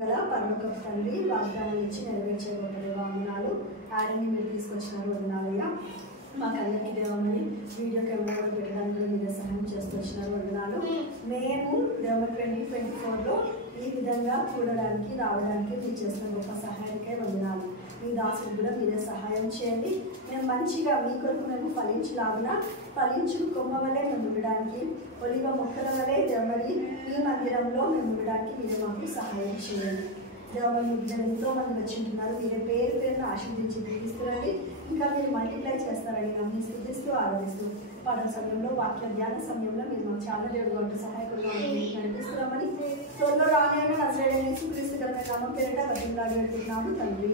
పరలోకపు తండ్రి వాగ్దానం ఇచ్చి నెరవేర్చే గొప్ప దేవ వందనాలు. ఆయనని మీరు తీసుకొచ్చినారు వందనాలయ్యా. మాకందరికీ దేవమని వీడియో కెమెరా పెట్టడానికి కూడా మీరే సహాయం చేస్తూ వచ్చినారు వందనాలు. మేము 2024లో ఈ విధంగా చూడడానికి రావడానికి మీరు చేసిన గొప్ప సహాయానికై వందనాలు. మీ దాసులు కూడా మీరే సహాయం చేయండి. మేము మంచిగా మీ కొరకు మేము ఫలించలాగున ఫలించు కొమ్మ వలె మేము ఉండడానికి, ఒలివ మొక్కల వలె దేవమని ఈ మందిరంలో మేము ఉండడానికి మీరు మాకు సహాయం చేయండి. దేవమని బిడ్డలు ఎంతో మంది వచ్చింటున్నారు. మీరే పేరు పేరును ఆశీర్వదించి దీవిస్తున్నారని, ఇంకా మీరు మల్టిప్లై చేస్తారని నమ్మి స్థుతిస్తూ ఆరాధిస్తూ పాఠం సమయంలో వాక్య ధ్యాన సమయంలో మీరు మాకు చాలా దేవుడు వంటి సహాయకులుగా నడిపిస్తున్నామని త్వరలో రాని నజరేయుడైన యేసుక్రీస్తు నామం పేరిట బతిమలాడి పెడుతున్నాము తండ్రి.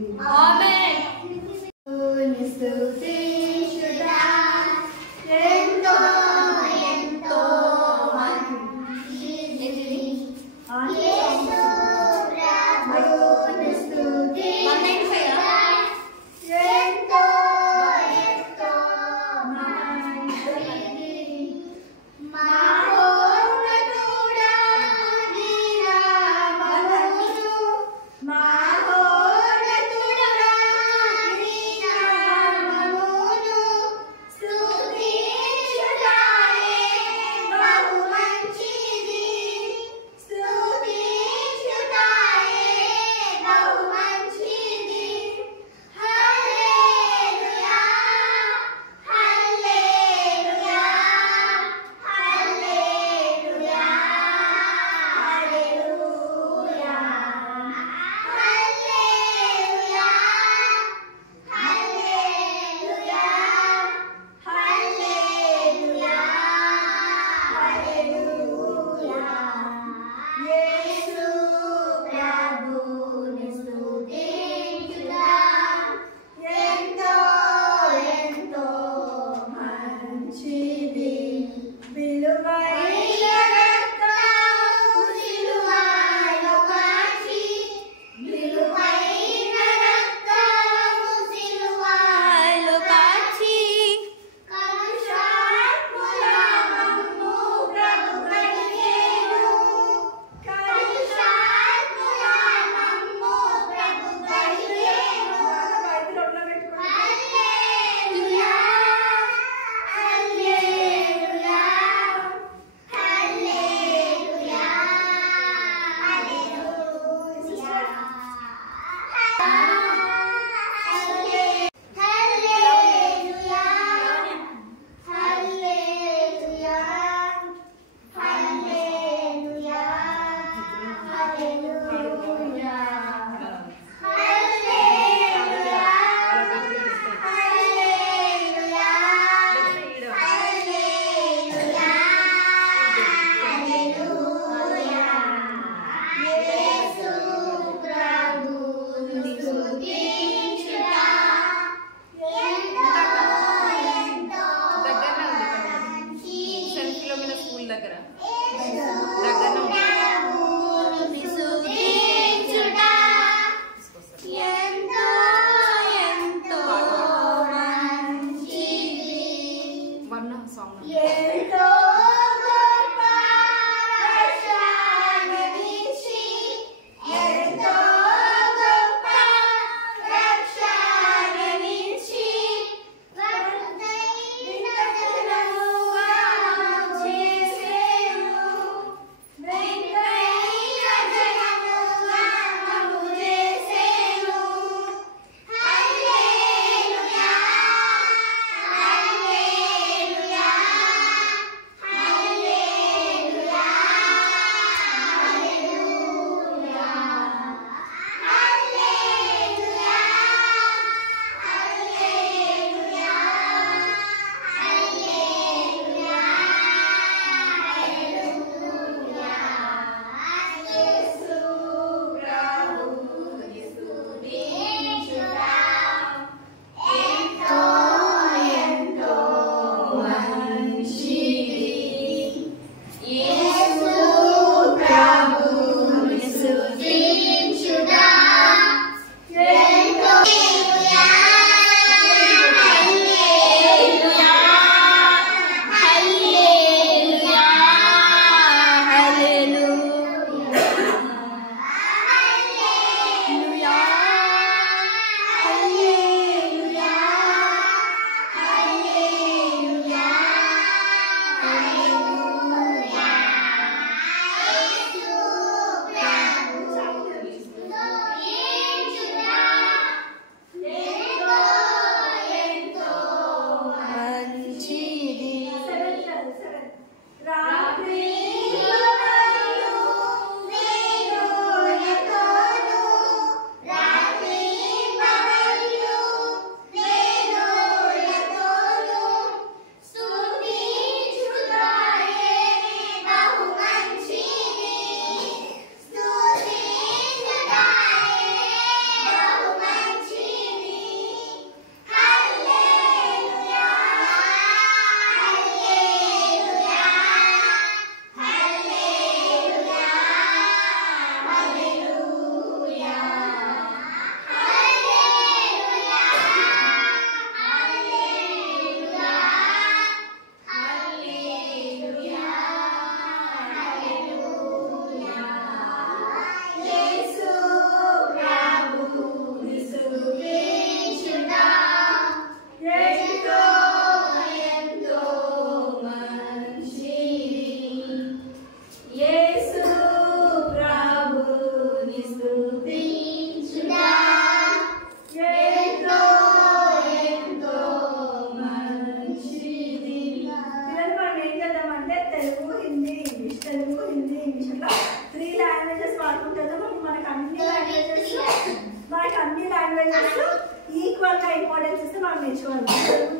ఈక్వల్ గా ఇంపార్టెన్స్ ఇస్తే మనం నేర్చుకోవాలి.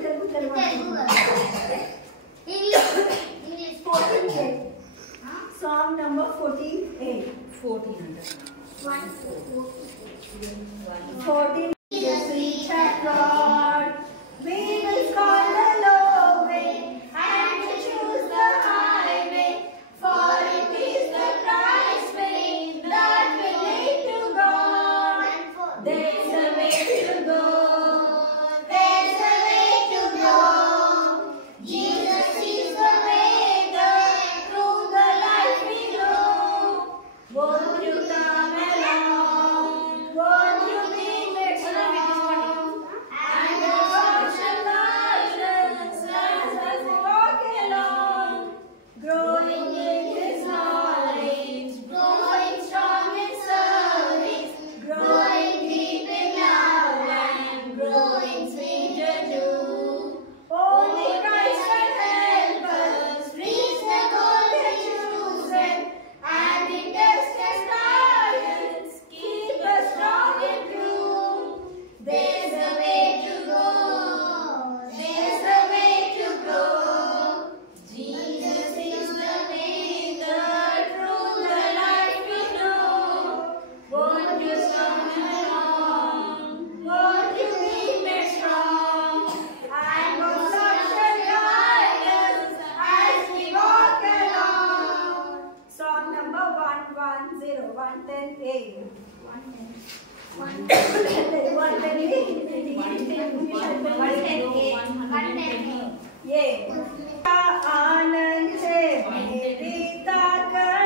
Telugu 14A. Song number 14A. 14 under 14. Yes, reach abroad. We will call the low way and to choose the highway. For it is the Christ way that will lead to God. There's a way to go. There's a way to go. Jesus is the way, the through the life below. Won't you come along? Won't you be with strong? And the ocean lions as we walk along, growing in His knowledge, growing strong in service, growing deep in love and growing sweeter too. Only Christ can help us reach the goal we've chosen, and in test and trials keep us strong and true. There's a way to go. There's a way to grow. Jesus is the way, the truth, the life we know. Won't you come along? Won't you be made strong? And won't love shall guide us as we walk along. Song number 110, 110A. 110A. आनंद है मेरी ताकत,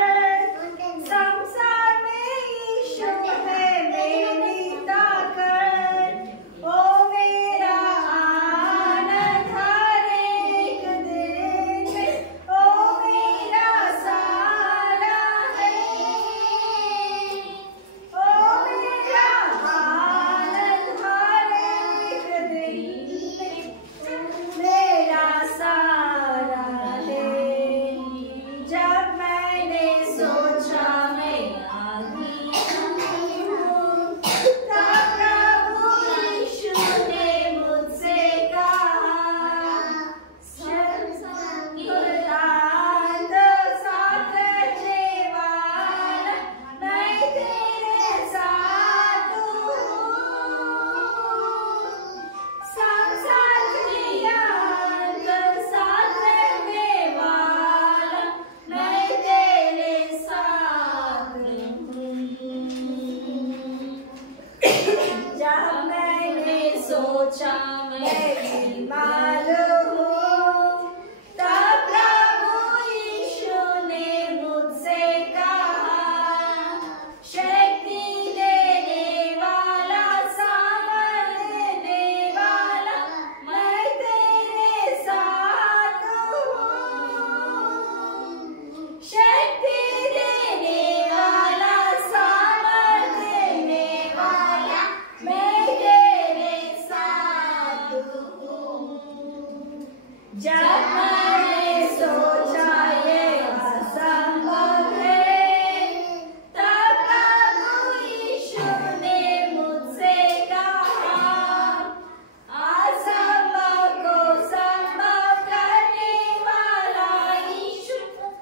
संसार में issue है मेरी ताकत। ओ मेरा आनंद हर एक दिन में, ओ मेरा सहारा है। ओ मेरा आनंद हर एक दिन में, मेरा सहारा है। जब मैंने सोचा मैं आगे हूँ, तब प्रभु यीशु ने मुझसे कहा, खुदावंद साथ रहने वाला, मैं तेरे साथ हूँ। संसार किया साथ रहने वाला, मैं तेरे साथ हूँ। जब मैंने सोचा मैं बीमार हूँ, तब प्रभु यीशु ने मुझसे कहा, शक्ति देने वाला, सामर्थ देने वाला, मैं तेरे साथ हूँ। शक्ति देने वाला, सामर्थ देने वाला, मैं तेरे साथ हूँ। जब मैंने सोचा ये असंभव है, तब प्रभु यीशु ने मुझसे कहा, असंभव को संभव करने वाला यीशु,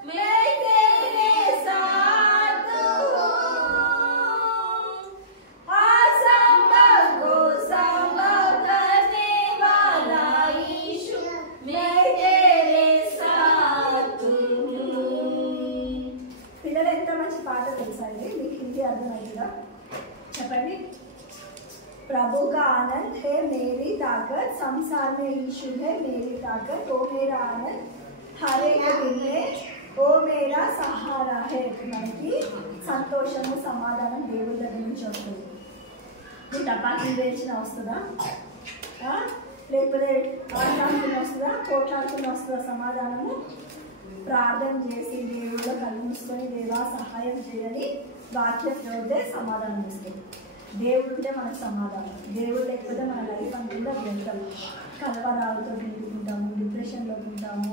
मैं तेरे साथ हूँ। असंभव को संभव करने वाला यीशु, मैं तेरे साथ हूँ। పిల్లలు ఎంత మంచి పాట తెలుసా ఇది? మీకు హిందీ అర్థమైందా? చెప్పండి. प्रभु का आनंद है मेरी ताकत, संसार में यीशु है मेरी ताकत। ओ मेरा आनंद हर एक दिन में, ओ मेरा सहारा है। మనకి సంతోషము సమాధానం దేవుడి దగ్గర నుంచి వస్తుంది. మీ టపాకి వేసిన వస్తుందా? లేకపోతే ఆటలాడుకుని వస్తుందా? కోట్లాడుకుని వస్తుందా సమాధానము? ప్రార్థన చేసి దేవుళ్ళ కళ్ళు మూసుకొని దేవా సహాయం చేయని వాక్యం చదివితే సమాధానం ఇస్తుంది. దేవుడు ఉంటే మనకు సమాధానం, దేవుడు లేకపోతే మన లైఫ్ అంతా కూడా వెళ్తాం. కలవరాలతో నిండుకుంటాము, డిప్రెషన్లోకి ఉంటాము.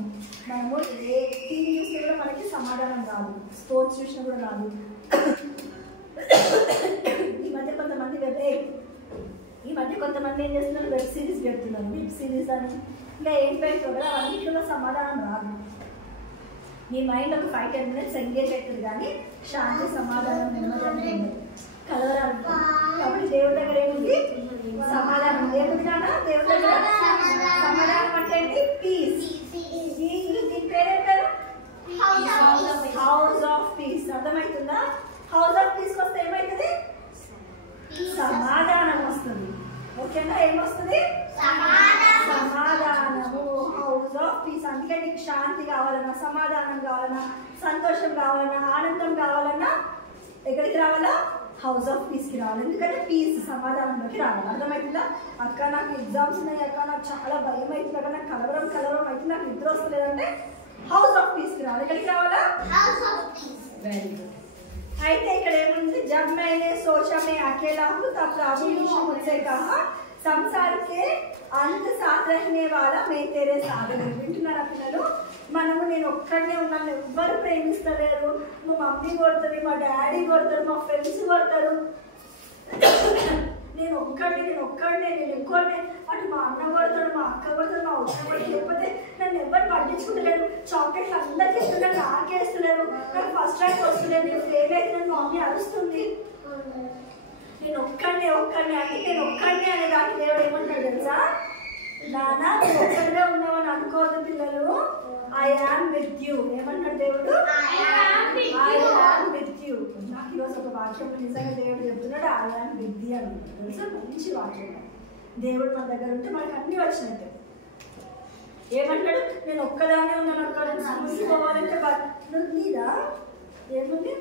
మనము ఏ టీవీ చూసినా కూడా మనకి సమాధానం రాదు, స్పోర్ట్స్ చూసినా కూడా రాదు. ఈ మధ్య కొంతమంది ఏం చేస్తున్నారు, వెబ్ సిరీస్ పెడుతున్నారు, వెబ్ సిరీస్ అని ఇంకా ఏం పెడతారు కదా, అన్నింటిలో సమాధానం రాదు. మీ మైండ్ ఒక 5-10 minutes ఎంగేజ్ అవుతుంది కానీ శాంతి సమాధానం నెమ్మది కలవరాలు. కాబట్టి దేవుడి దగ్గర ఏముంది, సమాధానం. ఏముంది నాన్న దేవుడి దగ్గర సమాధానం అంటే ఏంటి, పీస్. దీని పేరేంటారు, హౌస్ ఆఫ్ పీస్. అర్థమవుతుందా? హౌస్ ఆఫ్ పీస్ వస్తే ఏమవుతుంది, సమాధానం వస్తుంది. ఓకేనా? ఏమొస్తుంది, సమాధానము. House of piece. అందుకే నీకు శాంతి కావాలన్నా, సమాధానం కావాలన్నా, సంతోషం కావాలన్నా, ఆనందం కావాలన్నా ఎక్కడికి రావాలా, హౌస్ ఆఫ్ పీస్కి రావాలి. ఎందుకంటే పీస్ సమాధానంలోకి రావాలి. అర్థమవుతుందా? అక్క నాకు ఎగ్జామ్స్ ఉన్నాయి, అక్క నాకు చాలా భయం అవుతుంది, అక్క నాకు కలవరం అయితే నాకు నిద్ర వస్తలేదంటే హౌస్ ఆఫ్ పీస్కి రావాలి. ఎక్కడికి రావాలా, వెరీ గుడ్. అయితే ఇక్కడ ఏముంది, जब मैंने सोचा मैं अकेला हूँ तब प्रभु यीशु मुझसे कहा संसार के अंत साथ रहने वाला मैं तेरे साथ हूँ. వింటున్నారా పిల్లలు? మనము నేను ఒక్కడనే ఉన్నాను, ఎవ్వరు ప్రేమిస్తలేరు, మా మమ్మీ కొడతారు, మా డాడీ కొడతారు, మా ఫ్రెండ్స్ కొడతారు, నేను ఒక్కడనే నేను ఎక్కువనే, అటు మా అన్న కొడతాడు, మా అక్క కొడతాడు, మా వదిన కొడతాడు, లేకపోతే నన్ను ఎవరు పట్టించుకుంటలేరు, చాక్లెట్లు అందరికీ ఇస్తున్నారు, నాకేస్తున్నారు, నాకు ఫస్ట్ ర్యాంక్ వస్తలేదు, నేను ఫెయిల్ అయితే మా మమ్మీ అరుస్తుంది. నేను ఒక్కడనే అంటే నేను ఒక్కడనే అనే దానికి దేవుడు ఏమంటాడు తెలుసా, నానా నువ్వు ఒక్కడే ఉన్నావని అనుకోవద్దు పిల్లలు, ఐ యామ్ విత్ యూ. ఏమంటాడు దేవుడు, ఐ యామ్ విత్ యూ. నాకు ఈరోజు ఒక వాక్యం నిజంగా దేవుడు చెప్తున్నాడు, ఐ యామ్ విత్ యూ అని. తెలుసా, మంచి వాక్యం. దేవుడు మన దగ్గర ఉంటే మనకు అన్ని వచ్చినట్టే. ఏమంటాడు, నేను ఒక్కదానే ఉన్నాను, స్కూల్కి పోవాలంటే నీదా ఏముంది,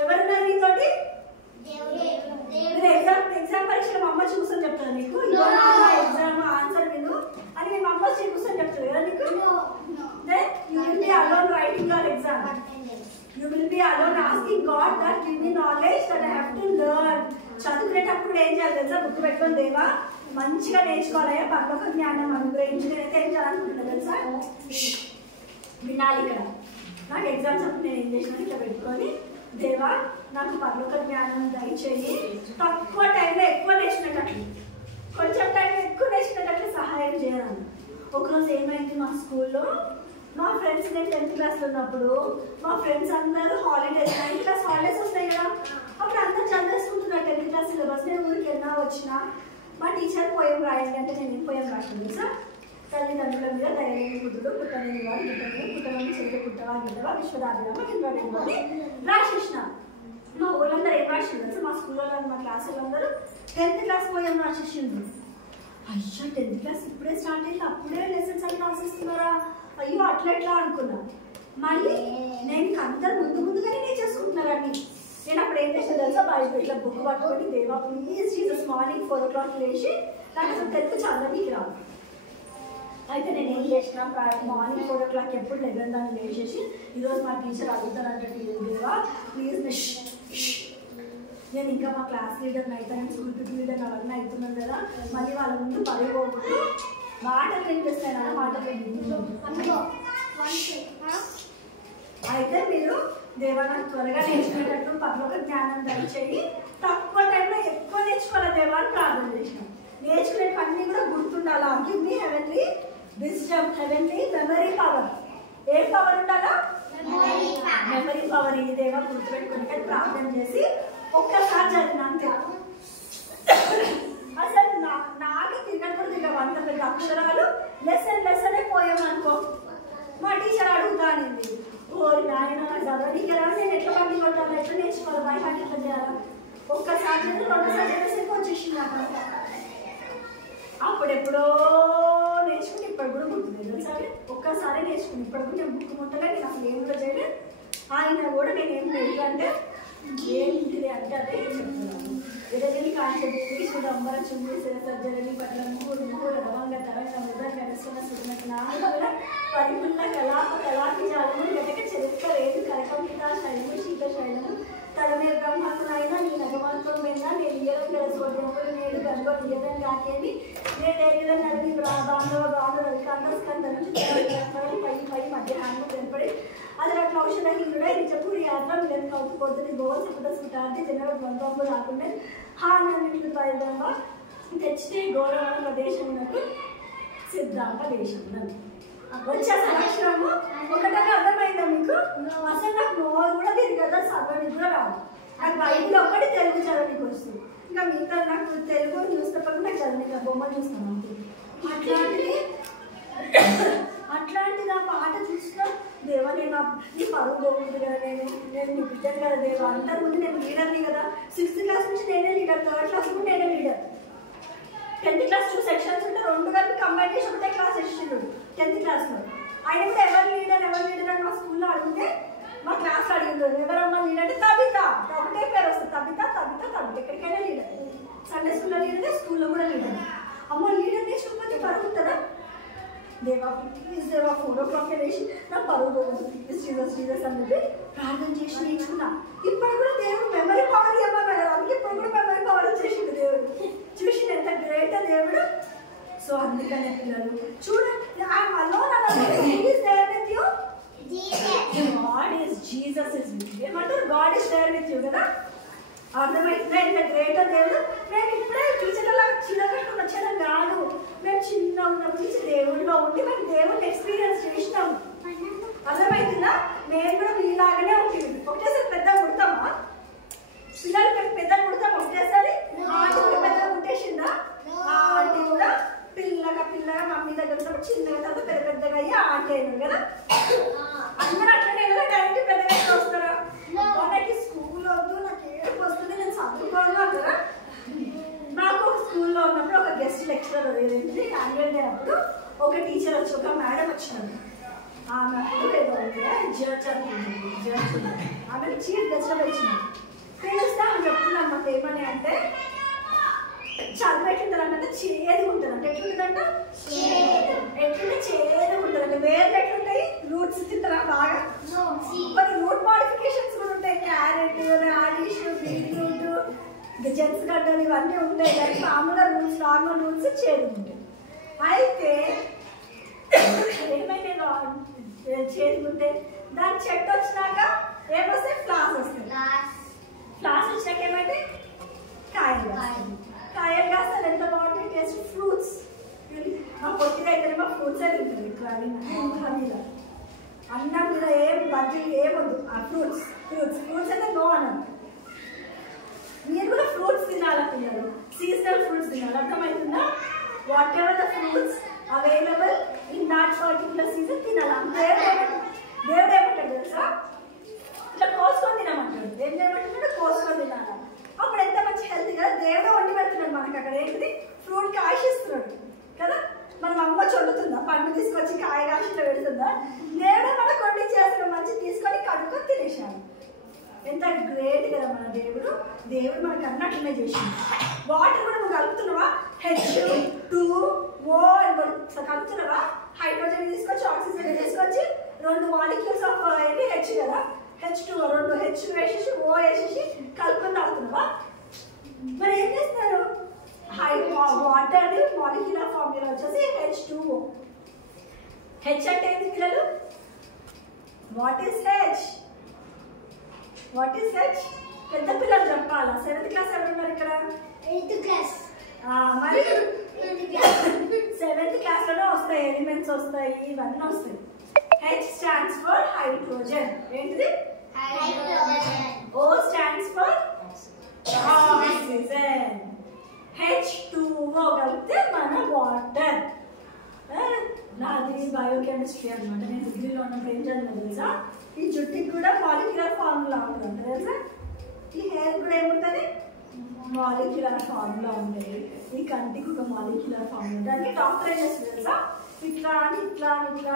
ఎవరున్నారు నీతోటి? ఎగ్జామ్ పరీక్షలో మా అమ్మ చూసని చెప్తాను నీకు, ఎగ్జామ్ ఆన్సర్ విను అని మీ అమ్మ చూసని చెప్తారు కదా నీకు. You will be alone writing your exam. You will be alone asking God that give me knowledge that I have to learn. చదువుకునేటప్పుడు ఏం చేయాలి తెలుసా, బుక్ పెట్టుకొని దేవా మంచిగా నేర్చుకోవాలయ్యా, పరలోక జ్ఞానం అనుగ్రహించి నేనైతే ఏం చేయాలనుకుంటున్నాను తెలుసా, వినాలి. ఇక్కడ నాకు ఎగ్జామ్స్ అప్పుడు నేను ఏం చేసినా ఇట్లా పెట్టుకొని, దేవా నాకు పరలోక జ్ఞానం దయచేయి, తక్కువ టైంలో ఎక్కువ నేర్చుకునేటట్లు, కొంచెం టైంలో ఎక్కువ నేర్చుకునేటట్లు సహాయం చేయాలి. ఒకరోజు ఏమైంది, మా స్కూల్లో మా ఫ్రెండ్స్, నేను 10th క్లాస్లో ఉన్నప్పుడు మా ఫ్రెండ్స్ అందరూ హాలిడేస్, 9th క్లాస్ హాలిడేస్ వస్తాయి కదా, అప్పుడు అందరూ చదివేసుకుంటున్నారు 10th క్లాస్ సిలబస్. నేను ఊరికి వెళ్ళినా వచ్చినా మా టీచర్ పోయం రాయండి అంటే నేను ఏం పోయం రాసింది సార్, తల్లిదండ్రుల మీద దయలేని పుట్టుడు, పుట్టలేని వాడు పుట్టలేని, పుట్టమని చెరుకు పుట్టవా గిట్టవా విశ్వదాభిరామ గిట్టవాడు అని రాసేసిన. మా ఊళ్ళందరూ ఏం రాసింది సార్, మా స్కూల్లో మా క్లాస్ వాళ్ళందరూ 10th క్లాస్ పోయం రాసేసిండ్రు. అయ్యో 10th క్లాస్ ఇప్పుడే స్టార్ట్ అయింది, అప్పుడే లెసన్స్ అన్ని రాసేస్తున్నారా, అయ్యో అట్లా అనుకున్నా. మళ్ళీ నేను అందరు ముందుగానే నేర్చేసుకుంటున్నారని. నేను అప్పుడు ఏం చేసాను తెలుసా, బైబిల్ ఇట్లా బుక్ పట్టుకొని, దేవా ప్లీజ్ జీసస్ మార్నింగ్ 4 o'clock లేచి, నాకు అసలు తెలుగు చదవడానికి రాదు. అయితే నేను ఏం చేసిన, మార్నింగ్ 4 o'clock ఎప్పుడు దాన్ని లేచేసి, ఈరోజు మా టీచర్ అడుగుతానంటే, దేవా ప్లీజ్ నేను ఇంకా మా క్లాస్ లీడర్ని అవుతాను, స్కూల్ పిటి లీడర్ని అవన్నీ అవుతున్నాను కదా, మళ్ళీ వాళ్ళ ముందు పడిపోకుండా మాటలు వినిపిస్తాను అన్న మాటలు అయితే మీరు దేవా నాకు త్వరగా నేర్చుకునేటట్టు పరలోక జ్ఞానం దయచేయి, తక్కువ టైంలో ఎక్కువ నేర్చుకోవాలి దేవా అని ప్రార్థన చేసినాం. నేర్చుకునేటన్నీ కూడా గుర్తుండాలా, give me heavenly wisdom, heavenly memory power. ఏ పవర్ ఉండాలా, మెమరీ పవర్. ఈ దేవా గుర్తుపెట్టుకుని ప్రార్థన చేసి ఒక్కసారి చదివిన అంతే. అసలు నాకు తిరగకూడదు 100 పెద్ద అక్షరాలు, లెసనే పోయామనుకో, మా టీచర్ అడుగుతానండి, ఓరి నాయన నాకు చదవడానికి రా, నేను ఎట్లా పండి కొట్టాలి, ఎట్లా నేర్చుకోవాలి, బయట ఎట్లా చేయాలి. ఒక్కసారి చదివి 2సారి చదివేసరికి వచ్చేసింది నాకు. అప్పుడెప్పుడో నేర్చుకుని ఇప్పటి కూడా గుర్తుంది తెలుసా, ఒక్కసారి నేర్చుకుని ఇప్పటి కూడా నేను బుక్ ముట్టగా నేను అసలు ఏం కూడా చేయలేదు. ఆయన కూడా నేను ఏం లేదు అంటే ఏంటిది అంటే అదే చెప్తున్నాను. విరజని కాంచది శ్రీరంబర చుంబి సర్జరని పట్ల ముహూర్ ముహూర రవంగ తరంగ మృదంగ నిస్వన సుగమక నాగల పరిపుల్ల కళాప కళాకి జాలము గటక చరిత్ర రేణు కరకంపిత శైలము శీత శైలము తలమే బ్రహ్మకునైనా నీ నగవంతమైన నేను ఇయరంగల సోదములు నేడు గంగో నియతం కాకేమి నేనేగిల నది బాంధవ బాంధవ రవికాంత స్కంద నుంచి పై పై మధ్యాహ్నం వెంపడి ಅದರ ಔಷಧ ಹಿಂಗಡೆ ನಿಜಪೂರಿ ಯಾತ್ರ ಮಿಲನ್ ಕೌತು ಕೊಡ್ತೀನಿ ಗೋಲ್ ಸುತ್ತ ಸುಟ್ಟಾರ್ತಿ ಜನರ ಬಂದೊಬ್ಬ ಹಾಕೊಂಡೆ ಹಾನನ್ನಿట్లు పైదంబ తెచ్చితే గౌరవ ప్రదేశమునకు సిద్ధాంత దేశం వచ్చే సంవత్సరము ఒకటగా అర్థమైందా మీకు అసలు నాకు నోరు కూడా తెలియదు కదా చదవడానికి కూడా రాదు నాకు బైబిల్ ఒకటి తెలుగు చదవడానికి వస్తుంది ఇంకా మిగతా నాకు తెలుగు న్యూస్ పేపర్ నాకు చదవడానికి బొమ్మలు చూస్తాను అంతే అట్లాంటిది ఆ పాట చూసిన దేవా నేను నీ పరువు పోతుంది కదా నేను నీ బిడ్డను కదా దేవా అందరి ముందు నేను లీడర్ని కదా 6th క్లాస్ నుంచి నేనే లీడర్ 3rd క్లాస్ కూడా నేనే లీడర్ 10th క్లాస్ 2 సెక్షన్స్ ఉంటే 2 కలిపి కంబైన్ చేసి ఒకటే క్లాస్ వేసిండు 10th క్లాస్లో ఆయన కూడా ఎవరు లీడర్ అని మా స్కూల్లో అడిగితే మా క్లాస్లో అడిగింది ఎవరమ్మా లీడర్ అంటే తబిత ఒకటే పేరు వస్తుంది తబిత ఎక్కడికైనా లీడర్ సండే స్కూల్లో లీడర్ స్కూల్లో కూడా లీడర్ అమ్మ లీడర్ నేర్చుకోకపోతే పరుగుతుందా దేవా ప్లీజ్ దేవా 4 o'clock లేచి నా పరువు జీసస్ అనేది ప్రార్థన చేసి నేర్చుకున్నా ఇప్పుడు కూడా దేవుడు మెమరీ పవర్ ఇవ్వాలి కదా అందుకే ఇప్పుడు కూడా మెమరీ పవర్ వచ్చేసింది దేవుడు చూసి ఎంత గ్రేట్ దేవుడు సో అందుకనే పిల్లలు చూడండి గాడ్ ఈస్ జీసస్ ఇస్ ఏమంటారు god is there with you కదా అర్థమైందా ఇంత గ్రేట్ దేవుడు మేము ఇప్పుడే టీచర్లా చిన్నగా వచ్చాను కాదు మేము చిన్న ఉన్నప్పటి నుంచి దేవుడిలో ఉండి మేము దేవుడిని ఎక్స్పీరియన్స్ చేసినాము అర్థమవుతుందా మేము కూడా మీలాగానే ఉంటుంది ఒకటేసారి పెద్ద కుడతామా పిల్లలు మేము పెద్ద కుడతాం ఒకటేసారి ఆంటీ కూడా పెద్ద కుట్టేసిందా ఆంటీ కూడా పిల్లగా మమ్మీ దగ్గర చిన్నగా తర్వాత పెద్దగా అయ్యి ఆంటీ అయినారు కదా అందరూ అట్లనే డైరెక్ట్ పెద్దగా వస్తారా నాకు స్కూల్ వద్దు నాకు ఏడుపు వస్తుంది నేను చదువుకోను అంటారా నాకు స్కూల్లో ఉన్నప్పుడు ఒక గెస్ట్ లెక్చరర్ ఏదైంది యాన్యువల్ డే అప్పుడు ఒక టీచర్ వచ్చి ఒక మేడం వచ్చినారు ఆమె ఏదో జడ్జ్ అనుకుంటుంది జడ్జ్ ఆమె చీఫ్ గెస్ట్లో వచ్చినారు పిలిస్తే ఆమె చెప్తున్నాను మాకు ఏమని అంటే చదువు ఎట్లుంటుందంటే చేదు ఉంటుంది అంటే ఎట్లుంటుందంట ఎట్లుంటే చేదు ఉంటుంది అంటే వేర్లు ఎట్లుంటాయి రూట్స్ తింటారా బాగా కొన్ని రూట్ మోడిఫికేషన్స్ కూడా ఉంటాయి క్యారెట్ రాడిష్ బీట్రూట్ జెన్స్ గడ్డలు ఇవన్నీ ఉంటాయి కానీ మామూలుగా రూట్స్ నార్మల్ రూట్స్ చేదు ఉంటాయి అయితే ఏమైతే చేదుకుంటే దాని చెట్టు వచ్చినాక ఏమొస్తాయి ఫ్లాస్ వస్తాయి ఫ్లాస్ వచ్చినాక ఏమైతే కాయలు కాయలు కాస్తారు ఎంత బాగుంటాయి టేస్ట్ ఫ్రూట్స్ మా పొట్టిగా అయితేనేమో ఫ్రూట్స్ అయితే ఉంటుంది మీద అన్నం మీద ఏం బజ్జీ ఏమొద్దు ఆ ఫ్రూట్స్ అయితే నో అన్నది మీరు కూడా ఫ్రూట్స్ తినాలి పిల్లలు సీజనల్ ఫ్రూట్స్ తినాలి అర్థమవుతుందా what ever the fruits available in that particular season తినాలి దేవుడు ఏమంటాడు తెలుసా ఇట్లా కోసుకొని తినమంటాడు ఏం చేయమంటాడు కోసుకొని తినాలి అప్పుడు ఎంత మంచి హెల్త్ కదా దేవుడే వండి పెడుతున్నాడు మనకి అక్కడ ఏంటిది ఫ్రూట్ కాశిస్తున్నాడు కదా మన అమ్మ చొల్లుతుందా పండు తీసుకొచ్చి కాయ కాశిలో పెడుతుందా దేవుడే మనకు వండి చేస్తున్నాడు మంచి తీసుకొని కడుక్కొని తినేసాడు ఎంత గ్రేట్ కదా మన దేవుడు మనకు అన్నట్లనే చేసింది వాటర్ కూడా నువ్వు కలుపుతున్నావా H2O కలుపుతున్నావా హైడ్రోజన్ తీసుకొచ్చి ఆక్సిజన్ తీసుకొచ్చి 2 మాలిక్యూల్స్ ఆఫ్ H కదా H2O 2 H వేసేసి O వేసేసి కలుపుకొని తాగుతున్నావా మరి ఏం చేస్తున్నారు వాటర్ మాలిక్యులర్ ఫార్ములా వచ్చేసి H2O H అంటే ఏంటి పిల్లలు వాట్ ఈస్ H పెద్ద పిల్లలు చెప్పాలా 7th క్లాస్ ఎవరున్నారు ఇక్కడ 8th క్లాస్ మరి 7th క్లాస్లోనే వస్తాయి ఎలిమెంట్స్ వస్తాయి ఇవన్నీ వస్తాయి H stands for హైడ్రోజన్ ఏంటిది hydrogen O stands for oxygen H2O కలిపితే మన వాటర్ నాది బయోకెమిస్ట్రీ అనమాట నేను డిగ్రీలో ఉన్నప్పుడు ఏం చదివాను తెలుసా ఈ జుట్టుకి కూడా మాలిక్యులర్ ఫార్ములా ఉంటుంది తెలుసా ఈ హెయిర్ కూడా ఏముంటుంది మాలిక్యులర్ ఫార్ములా ఉంటుంది ఈ కంటికి ఒక మాలిక్యులర్ ఫార్ములా దానికి డాక్టర్ ఏం చేస్తుంది తెలుసా ఇట్లా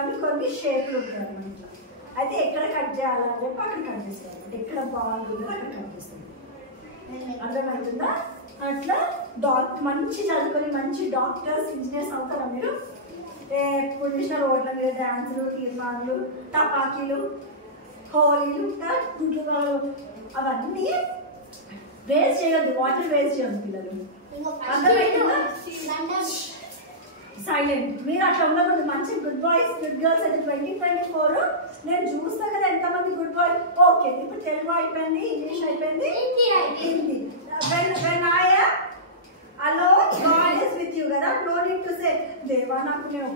అని కొన్ని షేప్లు ఉంటాయి అన్నమాట ఇట్లా అయితే ఎక్కడ కట్ చేయాలని చెప్పి అక్కడ కట్ చేస్తారు ఎక్కడ బాగుంటుందో అక్కడ కట్ చేస్తారు అర్థమవుతుందా అట్లా మంచి చదువుకొని మంచి డాక్టర్స్ ఇంజనీర్స్ అవుతారా మీరు? ఎప్పుడు చూసిన రోడ్ల మీద డ్యాన్సులు తీర్మానాలు టపాకీలు హోలీలు గుడ్లు అవన్నీ వేస్ట్ చేయొద్దు. వాటర్ వేస్ట్ చేయొద్దు పిల్లలు. అర్థమైందా? సైలెంట్. మీరు అట్లా ఉండకూడదు. మంచి గుడ్ బాయ్స్ గుడ్ గర్ల్స్ అయితే 2024 నేను చూస్తా కదా ఎంతమంది గుడ్ బాయ్. ఓకే ఇప్పుడు తెలుగు అయిపోయింది, ఇంగ్లీష్ అయిపోయింది, Hindi. Hello God is with you కదా. నో నీడ్ టు సే దేవా నాకు నేను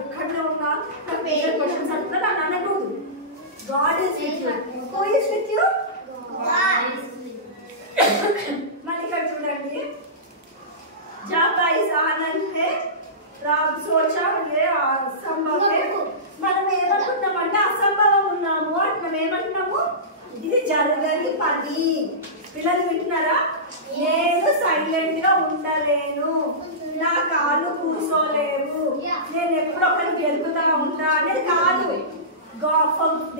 ఒక్కడే ఉన్నా నాకు వేరే క్వశ్చన్స్ అంటున్నా నన్ను అనకూడదు. God is with you. Who is with you? మళ్ళీ ఇక్కడ చూడండి. जब ऐसा आनंद है राम सोचा ये असंभव है. మనం ఏమనుకుంటున్నామంటే అసంభవం ఉన్నాము అంటే మనం ఏమంటున్నాము ఇది జరగని పని. పిల్లలు వింటున్నారా? నేను సైలెంట్ గా ఉండలేను, నా కాళ్ళు కూర్చోలేవు, నేను ఎప్పుడు ఒకటి గెలుపుతా ఉంటా అనేది కాదు.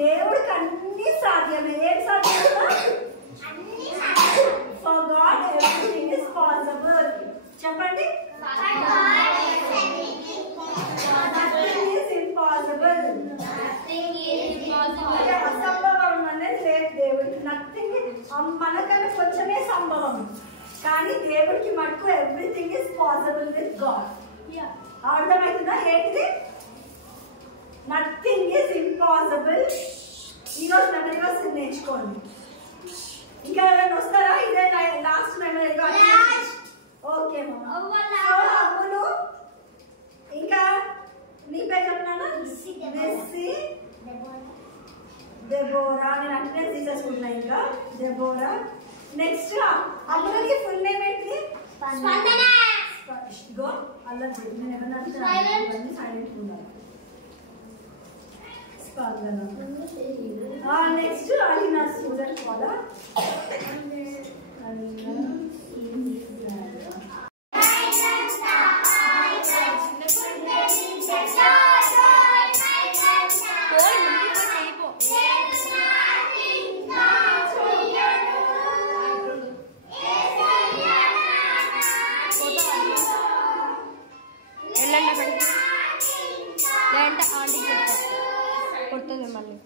దేవుడికి అన్ని సాధ్యమే. ఏం సాధ్యమా? For God everything is possible. చెప్పండి. Nothing is impossible. అసంభవం అనేది లేదు దేవుడికి. నథింగ్ మనకన్నా కొంచెమే సంభవం, కానీ దేవుడికి మటుకు everything is possible with God. అర్థమవుతుందా? ఏంటిది? Nothing is impossible. ఈరోజు మెమరీగా నేర్చుకోండి. ఇంకా ఎవరైనా వస్తారా? ఇదే లాస్ట్ మెమరీగా. ఓకే అమ్ములు. ఇంకా నీ పేరు చెప్పినానా? Messy Deborah. నేను అంటే తీసేసుకుంటున్నా. ఇంకా దెబోరా. నెక్స్ట్ అమ్ములకి ఫుల్ నేమ్ ఏంటి? గో అల్లరి. నేను ఎవరైనా సైలెంట్ ఉండాలి. నెక్స్ట్ అలీనా స్టూడెంట్ వాళ్ళ కొడుతుంది మళ్ళీ.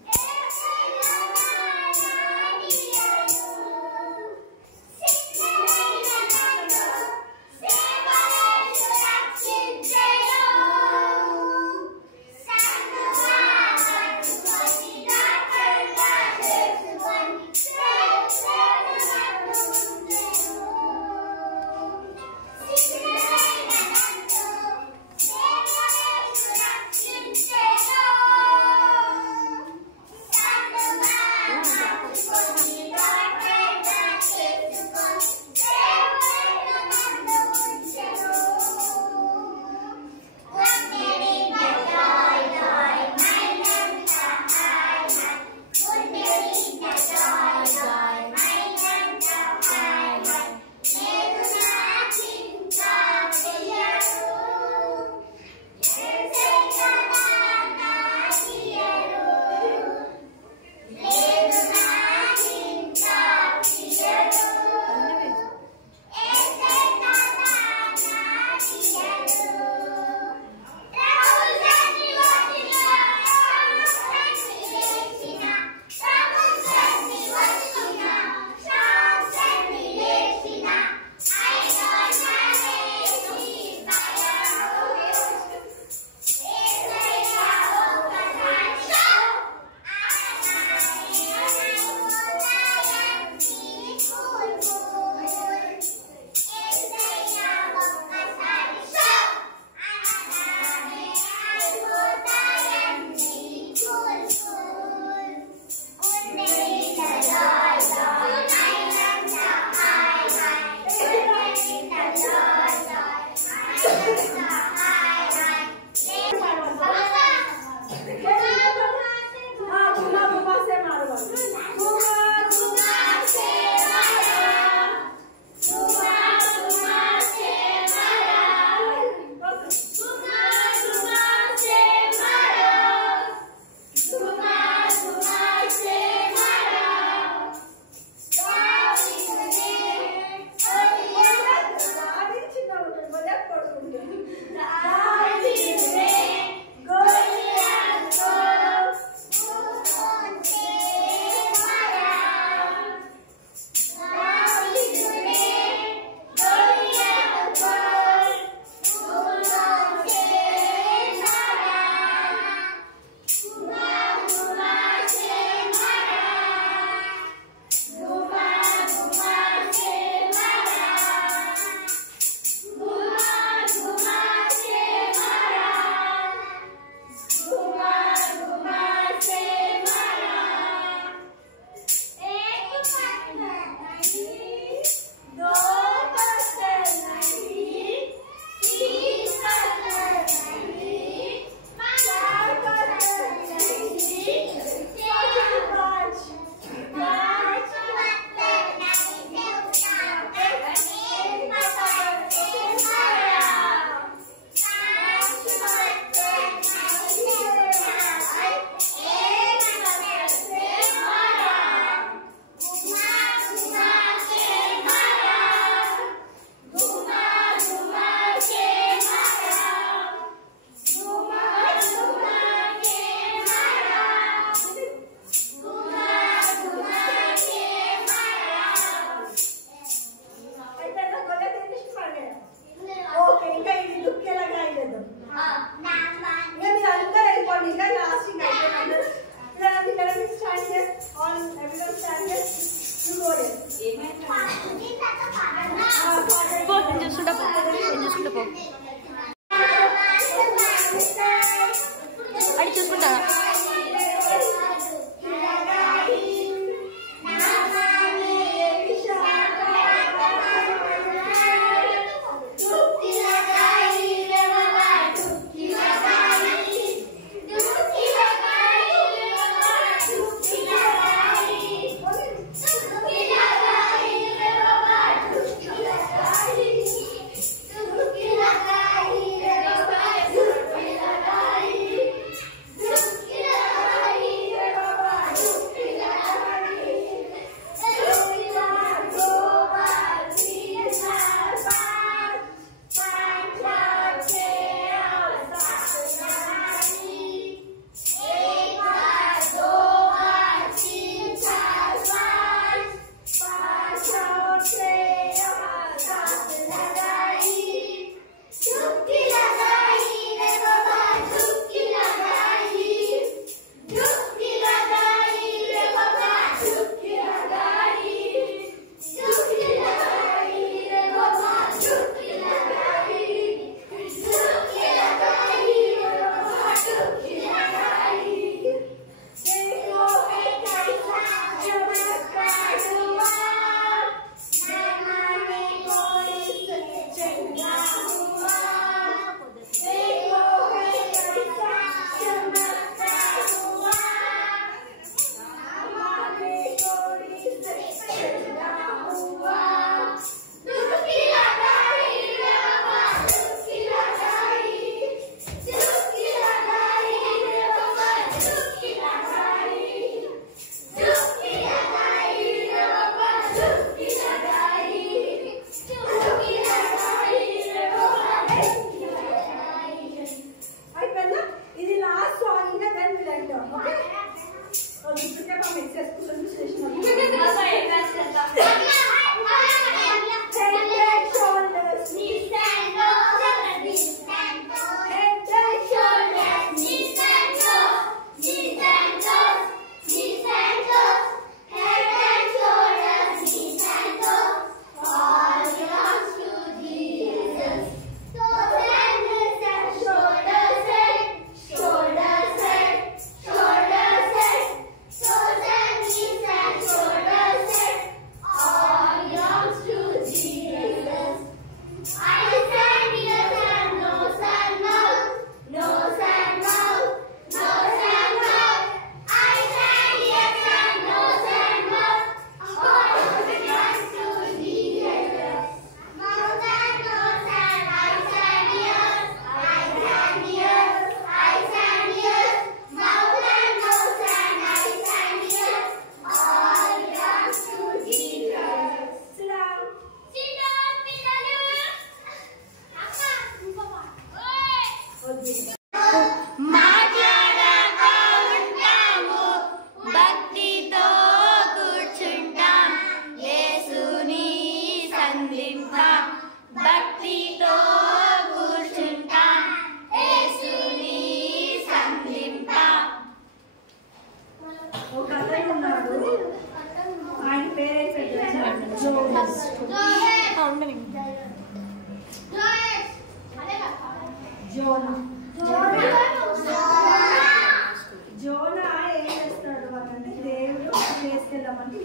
తీసుకెళ్దామంటే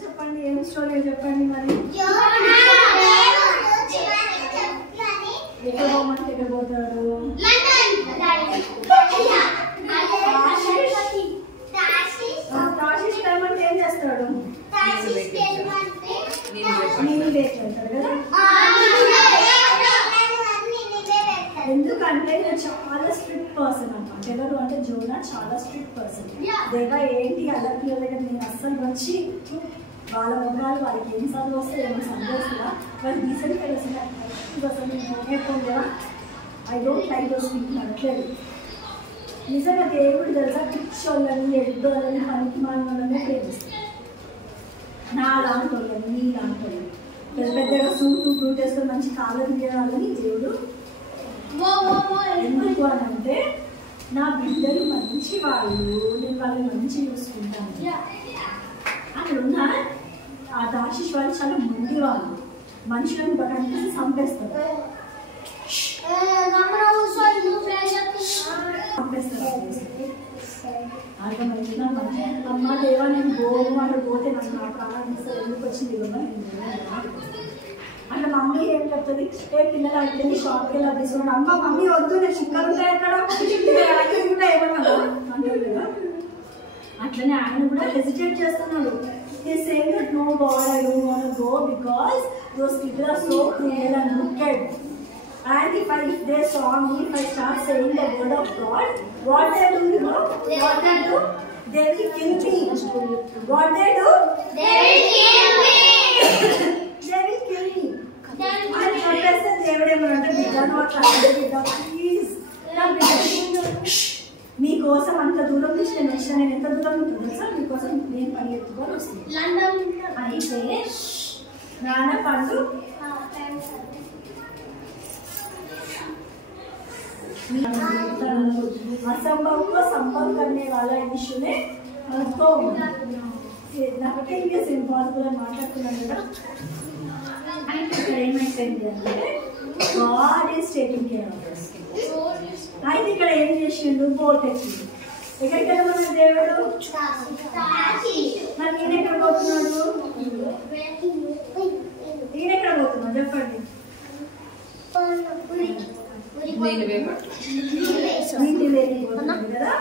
చెప్పండి ఏం స్టోరీ చెప్పండి మరి. ఎక్కడ పోమంటే ఎక్కడ పోతాడు? తాషిష్ టైమంటే ఏం చేస్తాడు? నీళ్ళు వేస్తాడు కదా. ఎందుకంటే నేను చాలా స్ట్రిక్ట్ పర్సన్ అన్నమాట. ఎవరు అంటే జోనా చాలా స్ట్రిక్ట్ పర్సన్. దేవా ఏంటి అల్లరి పిల్లల దగ్గర నేను అస్సలు వచ్చి వాళ్ళ మొక్కలు వాళ్ళకి ఎన్నిసార్లు వస్తే ఏమో సందేశంగా వాళ్ళు డీసెంట్ తెలిసిన అసలు నేను I don't like those people అనట్లేదు. నిజంగా దేవుడు తెలుసా పిచ్చోళ్ళని ఎడ్డోళ్ళని పనికి మానవులనే ప్రేమిస్తాను. నా లాంటి వాళ్ళని నీ లాంటి వాళ్ళని పెద్ద పెద్దగా సూట్ వేసుకొని మంచి కాలం తీయాలని దేవుడు. ఎందుకు అని అంటే నా బిడ్డలు మంచి వాళ్ళు, నేను వాళ్ళని మంచి చూసుకుంటాను. అక్కడ ఉన్న ఆ తాషిష్ వాళ్ళు చాలా ముందు వాళ్ళు మనుషులను కనిపిస్తే చంపేస్తారు. అర్థమైందా? అమ్మ దేవా నేను గోము అక్కడ పోతే నాకు నా ప్రాణాలు ఇస్తారు, ఎందుకు వచ్చింది కదా. అట్లా మమ్మీ ఏం చెప్తుంది, ఏ పిల్లలు అంటే షాప్కి వెళ్ళి తీసుకున్నాడు. అమ్మ మమ్మీ వద్దు నేను చిక్కలు ఉంటాయి అక్కడ ఏమన్నా అంటారు కదా. అట్లనే ఆయన కూడా హెసిటేట్ చేస్తున్నాడు. He's saying that no God, I don't want to go because those people are so cruel and wicked. And if they saw me, if I start saying the word of God, what they do, you know? What they do? They will kill me. What they do? They will kill me. They will kill me. And what said దేవుడేమనంటే బిడ్డను అట్లా please నా బిడ్డ మీకోసం అంత దూరం నుంచి నేను వచ్చిన. నేను ఎంత దూరం ఉంటుంది సార్ మీకోసం నేను పని ఎత్తుకొని వస్తాను. అయితే నాన్న పండు असंभव को संभव करने वाला ईश्वर ने तो नथिंग इज इंपॉसिबल మాట్లాడుతున్నాను కదా. అయితే ఇక్కడ ఏమైంది అంటే God is taking care of us. అయితే ఇక్కడ ఏం చేసిండు? బోట్ ఎక్కిండు. ఎక్కడికి వెళ్ళమన్న దేవుడు? మరి ఈయన ఎక్కడ పోతున్నాడు? ఈయన ఎక్కడ పోతున్నాడు చెప్పండి. కదా.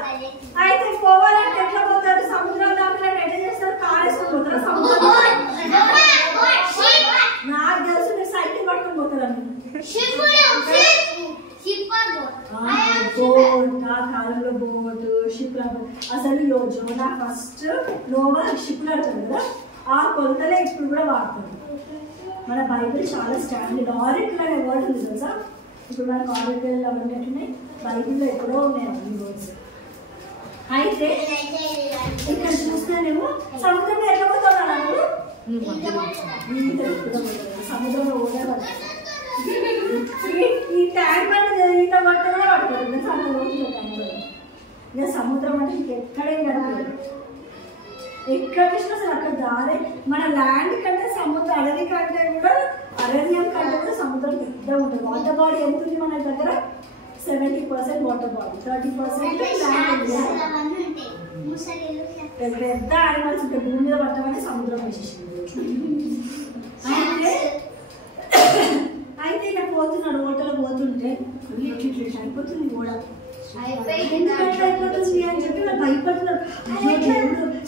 అయితే పోవాలంటే ఎట్లా పోతారు? సముద్రం దాంట్లో ఎట్లా చేస్తారు? కార్ వేసుకొని పోతారు సముద్రం. నాకు తెలుసు మీరు సైకిల్ పట్టుకొని పోతారని. బోట్ ఆ కాలంలో బోట్ షిప్ అసలు జోనా ఫస్ట్ నోవా షిప్ నడుతుంది కదా. ఆ కొలతలే ఇప్పుడు కూడా వాడతారు. మన బైబిల్ చాలా స్టాండర్డ్ ఆరికల్ అనే వర్డ్ ఉంది తెలుసా. ఇప్పుడు మనకు ఆరికల్ అవన్నీ ఉన్నాయి బైబిల్లో ఎక్కడో ఉన్నాయి అన్ని వర్డ్స్. అయితే ఇక్కడ చూస్తేనేమో సముద్రంలో ఎట్లా పోతాడు? సముద్రంలో పోయేవాళ్ళు ఈ ట్యాంక్ అంటే ఈత పట్టనే పడుతుంది అంత రోజుల ట్యాంక్. ఇక సముద్రం అంటే ఇంకెక్కడేం కనపడదు. ఎక్కడ చూసినా అసలు అక్కడ దారే. మన ల్యాండ్ కంటే సముద్రం అడవి కంటే కూడా అరణ్యం కంటే కూడా సముద్రం పెద్ద ఉంటుంది. వాటర్ బాడీ ఎంత ఉంది మన దగ్గర? 70% వాటర్ బాడీ, 30% పెద్ద పెద్ద యానిమల్స్ ఉంటాయి. భూమి మీద పట్టమని సముద్రం వేసేసింది. అయితే ఇలా పోతున్నాడు ఓటలో పోతుంటే ఇట్లా అయిపోతుంది కూడా. అయిపోతుంది అని చెప్పి వాళ్ళు భయపడుతున్నారు.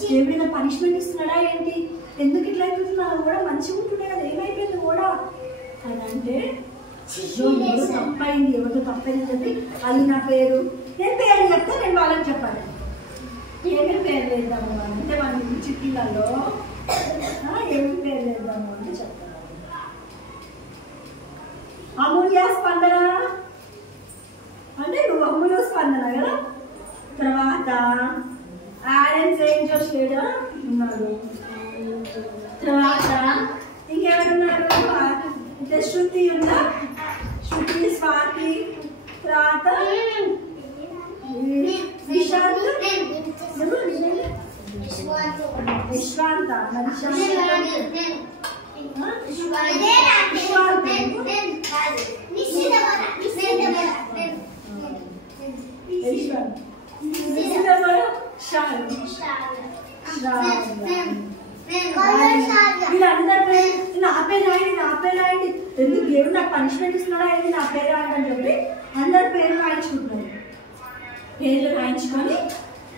దేవుడు పనిష్మెంట్ ఇస్తున్నాడా ఏంటి? ఎందుకు ఇట్లా అయిపోతున్నా కూడా మంచిగా ఉంటుండే కదా, ఏమైపోయింది కూడా అని అంటే తప్పైంది. ఎవరితో తప్పైందని చెప్పి అది నా పేరు, నేను పేరు చెప్తే నేను వాళ్ళని చెప్పాలి. ఏమి పేరు వేద్దాము అంటే మన చిట్టీలలో ఏమి పేరు వేద్దాము అంటే చెప్తాను. అమూల్య స్పందన అంటే నువ్వు అమూల్య స్పందన కదా. తర్వాత ఆడెన్ సెయింట్ జోషేడ్ ఉన్నాడు. తర్వాత ఇంకెవరున్నారు? శృతి ఉందా? శృతి, స్వాతి, తర్వాత విశాంత్, విశ్వాంత, వీళ్ళందరి పేరు నా పేరు రాయండి ఎందుకు దేవుడు నాకు పనిష్మెంట్ ఇస్తున్నాడా ఏంటి నా పేరు రాయండి అని చెప్పి అందరి పేరు రాయించుకుంటున్నారు. పేర్లు రాయించుకొని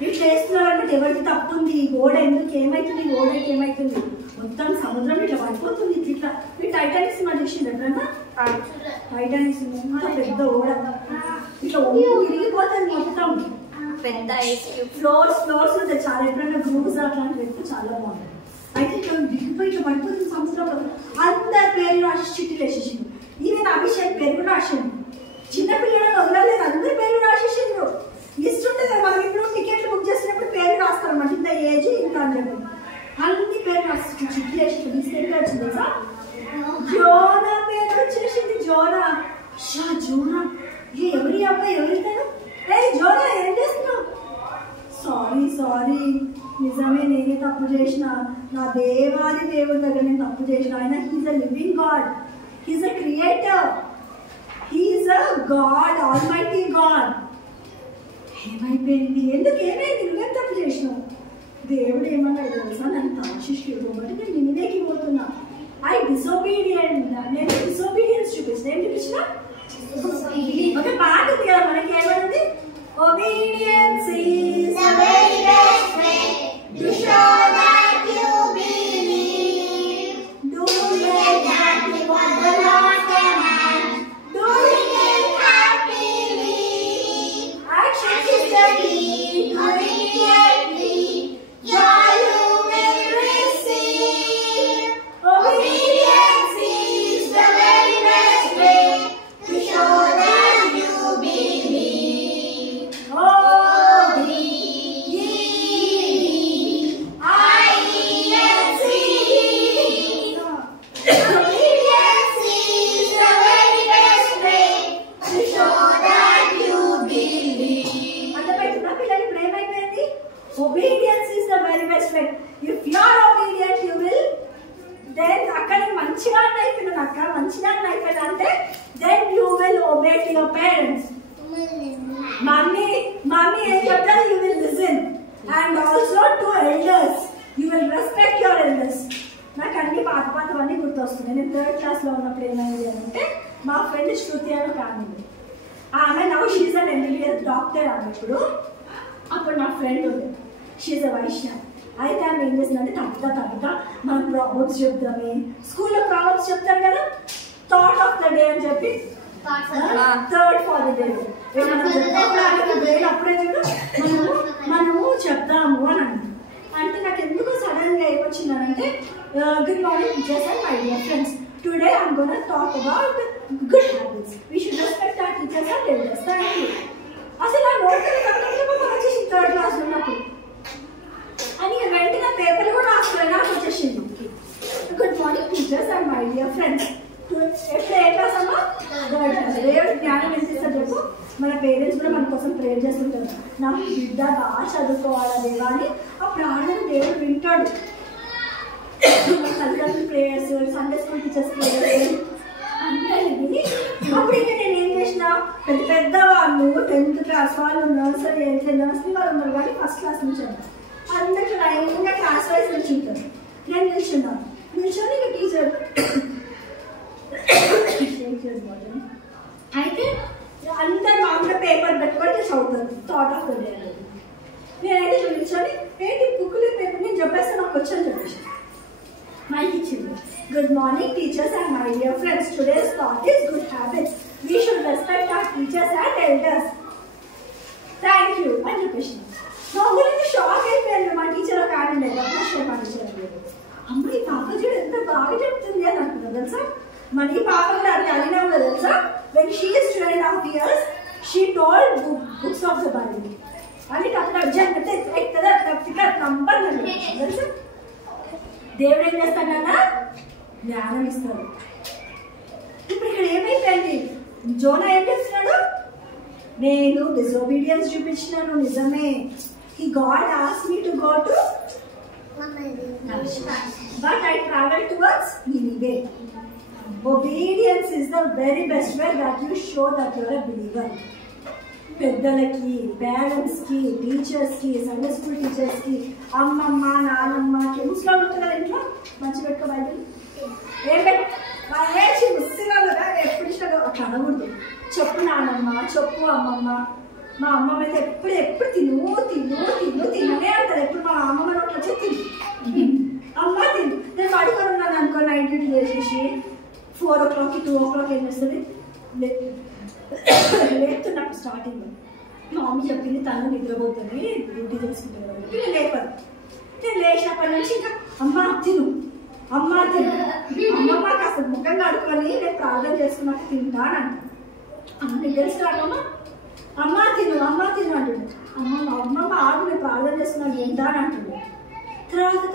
ఇట్లా వేస్తున్నారు అన్నట్టు ఎవరికి తప్పు ఉంది, ఓడ ఎందుకు ఏమవుతుంది, ఓడకి ఏమవుతుంది, మొత్తం సముద్రం ఇట్లా పడిపోతుంది. ఇట్లా మీరు టైటానిక్ సినిమా చూసింది ఎప్పుడన్నా? టైటానిక్ సినిమా పెద్ద ఓడ ఇట్లా విరిగిపోతుంది మొత్తం, పెద్ద ఫ్లోర్స్ ఉంటాయి చాలా. ఎప్పుడైనా గ్రూవ్స్ అట్లాంటివి ఎక్కువ చాలా బాగుంటాయి. అయితే ఇట్లా దిగిపోయి ఇట్లా పడిపోతుంది సముద్రంలో. అందరి పేర్లు రాసి చిట్టీలు వేసేసిండు. ఈవెన్ అభిషేక్ పేరు కూడా రాసిండు. చిన్నపిల్లలను వదలలేదు, అందరి పేర్లు రాసేసిండ్రు. లిస్ట్ ఉంటుంది కదా మనకి, ఇప్పుడు టికెట్లు బుక్ చేసినప్పుడు పేరు రాస్తారు అన్నమాట, ఇంత ఏజ్ ఇంత అని చెప్పి అన్ని పేరు రాసి చిట్టి వేసి తీసుకెళ్ళి వచ్చింది తెలుసా? జోనా పేరు వచ్చేసింది. జోనా ఎవరి అబ్బాయి ఎవరితాను? జోనా ఏం చేస్తున్నావు? సారీ నిజమే, నేనే తప్పు చేసిన, నా దేవాది దేవుడి దగ్గర నేను తప్పు చేసిన. ఆయన he's a living god, he's a creator, he's a god, almighty god. ఏమైపోయింది? ఎందుకు ఏమైంది? నువ్వేం తప్పు చేసినావు? దేవుడు ఏమన్నాడు తెలుసా? నన్ను తాక్షిష్యుడు నేను నిన్నేకి పోతున్నా. నేను డిసోబీడియన్స్ చూపిస్తాను. ఏం చూపించిన? ఒక పాట ఉంది కదా మనకి, ఏమైంది? Obedience is the very best way to show that you believe. Doing exactly what the Lord commands, doing it happily. Action is the key, immediately joy you will receive. Obedience is the very best way to show that you believe. Obedience is the very best way. If you are obedient, you will. Then అక్కడ మంచిగా అయిపోయింది అక్క, మంచిగా అయిపోయింది అంటే then you will obey to your parents. Mommy ఏం చెప్తారు? You will listen. And also to elders. You will respect your elders. నాకు అన్ని పాతవన్నీ గుర్తొస్తున్నాయి. నేను 3rd క్లాస్లో ఉన్నప్పుడు ఏమైంది అంటే, మా ఫ్రెండ్ శృతి అని కానింది. ఆమె now she's an MBBS doctor అన్నప్పుడు. అప్పుడు నా ఫ్రెండ్ ఉంది, షీజ్ అ వైష్ణవ్. అయితే ఆమె ఏం చేసిందంటే తప్పుతా మనం ప్రాబ్లమ్స్ చెప్తామే. స్కూల్లో ప్రాబ్లమ్స్ చెప్తారు కదా, థాట్ ఆఫ్ ద డే అని చెప్పి థర్డ్ ఫర్ ద డే అప్పుడే చూడు మనము చెప్తాము అని అంటే నాకు ఎందుకు సడన్ గా ఏమొచ్చిందనంటే, good morning teachers and my dear friends, today I'm gonna talk about good habits. We should respect our teachers and elders. Thank you. అసలు నా నోట్ వచ్చేసింది 3rd క్లాస్ ఉన్నప్పుడు అని వెంటనే పేపర్ కూడా నాకు వచ్చేసింది. Good morning teachers and my dear friends. ఎప్పుడు ఏ క్లాస్ అమ్మా? 3rd class. దేవుడు జ్ఞానం ఎంత ఇస్తారు చెప్పు. మన పేరెంట్స్ కూడా మన కోసం ప్రేయర్ చేస్తుంటారు, నా బిడ్డ బాగా చదువుకోవాలా దేవా అని. ఆ ప్రార్థన దేవుడు వింటాడు. తల్లిదండ్రుల prayers, Sunday school teachers prayers అందరిది. అప్పుడు ఇంకా నేను ఏం చేసిన, పెద్ద వాళ్ళు 10th క్లాస్ వాళ్ళు, నర్సరీ వాళ్ళు ఉన్నారు కానీ 1st క్లాస్ నుంచి అందరూ లైన్గా క్లాస్ వైజ్ నుంచి ఉంటారు. నేను నిల్చున్నాను. నిల్చొని ఇక టీచర్ అయితే అందరు మామూలుగా పేపర్ పెట్టుకొని చదువుతారు థాట్ ఆఫ్ ద డే. నేనైతే నిల్చొని ఏంటి బుక్లు పేపర్ నేను చెప్పేస్తాను, నాకు వచ్చని చెప్పేసి మైక్ ఇచ్చింది. Good morning teachers and my dear friends, today's thought is good habits. We should respect our teachers and elders. Thank you అని చెప్పేసి మా ఊరికి షాక్ అయిపోయాను. మా టీచర్ ఒక ఆడండి రత్నశ్రీ టీచర్, అమ్మాయి పాప చూడు ఎంత బాగా చెప్తుంది అని అనుకున్నా తెలుసా. మరి పాప కూడా అది అడిగినా కూడా తెలుసా, when she is 2.5 years she told books of the Bible అని అప్పుడు నంబర్ తెలుసా. దేవుడు ఏం చేస్తాడన్నా జ్ఞానం ఇస్తాడు. ఇప్పుడు ఇక్కడ ఏమైపోయింది, జోనా ఏం చేస్తున్నాడు, నేను డిసోబీడియన్స్ చూపించినాను నిజమే. He God asked me to go to but I traveled towards Nineveh. Obedience is the very best way that you show that you are a believer. పెద్దలకి, పేరెంట్స్కి, టీచర్స్కి, సండే స్కూల్ టీచర్స్కి, అమ్మమ్మ, నాన్నమ్మ, ముస్లిం ఉంటుంది కదా ఇంట్లో మంచి పెట్టుకో బయట ఏం పెట్టేసి ముస్లింలు ఎప్పుడు ఇష్టం అట్లా అనకూడదు. చెప్పు నాన్నమ్మ, చెప్పు అమ్మమ్మ. మా అమ్మమ్మ అయితే ఎప్పుడు తిననే అంటారు. ఎప్పుడు మా అమ్మమ్మ నోట్లో వచ్చి తిను అమ్మ తిను. నేను పడుకొని ఉన్నాను అనుకో, నైట్ డ్యూటీ చేసేసి 4 o'clock 2 o'clock ఏం చేస్తుంది లేపుతున్నప్పుడు స్టార్టింగ్ మా మమ్మీ చెప్పింది తను నిద్రపోతుంది డ్యూటీ చేసుకుంటుంది కాబట్టి నేను లేపాను. నేను లేచినప్పటి నుంచి ఇంకా అమ్మ తిను అమ్మమ్మ కాస్త ముఖం కడుక్కొని నేను ప్రార్థన చేసుకున్నాక తింటానంట. నీకు తెలుసు అమ్మమ్మ అమ్మ తిను అంటుంది. అమ్మమ్మ ఆగు నేను ప్రార్థన చేసుకున్నాను తింటాను అంటుంది.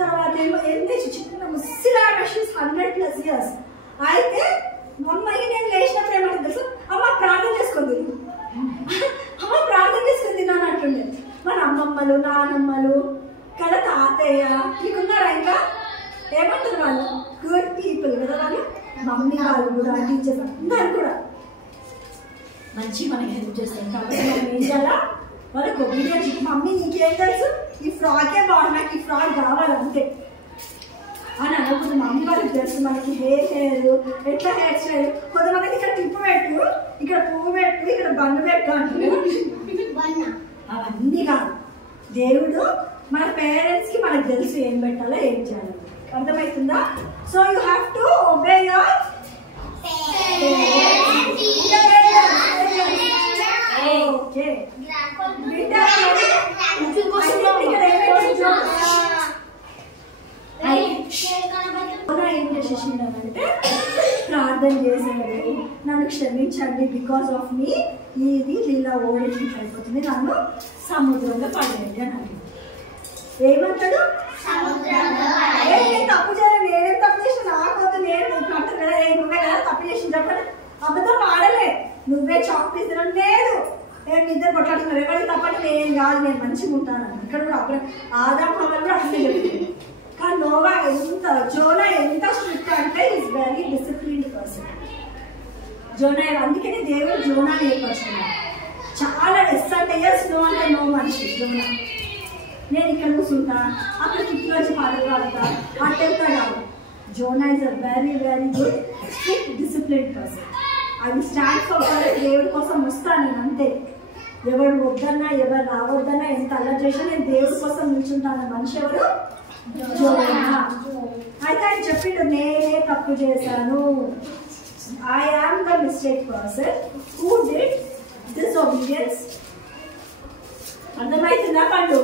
తర్వాత ఏమో ఎన్ని చిన్న ముస్లిం 100+ years అయితే మమ్మల్ని నేను లేచినప్పుడు ఏమంటుంది తెలుసు, అమ్మ ప్రార్థన చేసుకుంది తిన్నాను అంటుండే. మన అమ్మమ్మలు, నానమ్మలు కదా, తాతయ్య మీకున్నారా ఇంకా ఏమంటారు వాళ్ళు? గుడ్ పీపుల్ కదా వాళ్ళు. మమ్మీ వాళ్ళు కూడా, టీచర్స్ అందరు కూడా మంచి మనకి హెల్ప్ చేస్తారు. కాబట్టి మనం ఏం చేయాలా, వాళ్ళకి ఒబీడియన్స్. మమ్మీ నీకేం తెలుసు, ఈ ఫ్రాకే బాగుంది, నాకు ఈ ఫ్రాక్ కావాలంతే అని అనుకుంటుంది. మమ్మీ వాళ్ళకి తెలుసు మనకి హెయిర్ ఎట్లా హెయిర్ స్టైల్. కొంతమందికి ఇక్కడ టిప్పు పెట్టు, ఇక్కడ పువ్వు పెట్టు, ఇక్కడ బండు పెట్టు అంటుంది. అవన్నీ కాదు, దేవుడు మన పేరెంట్స్ కి మనకు తెలుసు ఏం పెట్టాలో ఏం చేయాలి. అర్థమవుతుందా? So you have to obey your okay. ఏం చేసేసిందంటే ప్రార్థన చేసేవాడు, నన్ను క్షమించండి, బికాస్ ఆఫ్ మీ ఇది ఇలా ఓడిఫిట్ అయిపోతుంది, నన్ను సముద్రంలో పడేయండి అని అడిగి. ఏమంటాడు? తప్పు చేయాలి, నేనేం తప్పు చేసిన నాకొద్దు, నేను అంటారు కదా, నువ్వే కదా తప్పు చేసిన చెప్పండి. అబద్ధం ఆడలే, నువ్వే చాక్ తీసినా లేదు, నేను ఇద్దరు కొట్లాడుతున్నారు, ఎవరికి తప్పని నేను కాదు, నేను మంచిగా ఉంటాను. ఇక్కడ కూడా అప్పుడు ఆదాం హవ్వ కూడా అట్లే చెప్పింది. కానీ నోవా జోనా ఎంత స్ట్రిక్ట్ అంటే is very disciplined person. Zona అందుకని దేవుడు జోనాని ఏర్పరుచుకున్నాడు. చాలా ఎస్ అంటే ఎస్, నో అంటే నో మనిషి జోనా. నేను ఇక్కడ కూర్చుంటా, అక్కడ చుట్టూ వచ్చి పాటలు పాడతా, అట్టెళ్తా కాదు. Zona is a very good strict disciplined person. అది స్టాండ్ ఫర్ దేవుడి కోసం వస్తాను నేను అంతే. ఎవరు వద్దన్నా, ఎవరు రావద్దన్నా, ఎంత అల్లరి చేసినా నేను దేవుడి కోసం నిల్చుంటాను. మనిషి ఎవరు? జోనా. అయితే ఆయన చెప్పిండు, నేనే తప్పు చేశాను. I am the mistake person who did disobedience. అర్థమవుతుందా? పండు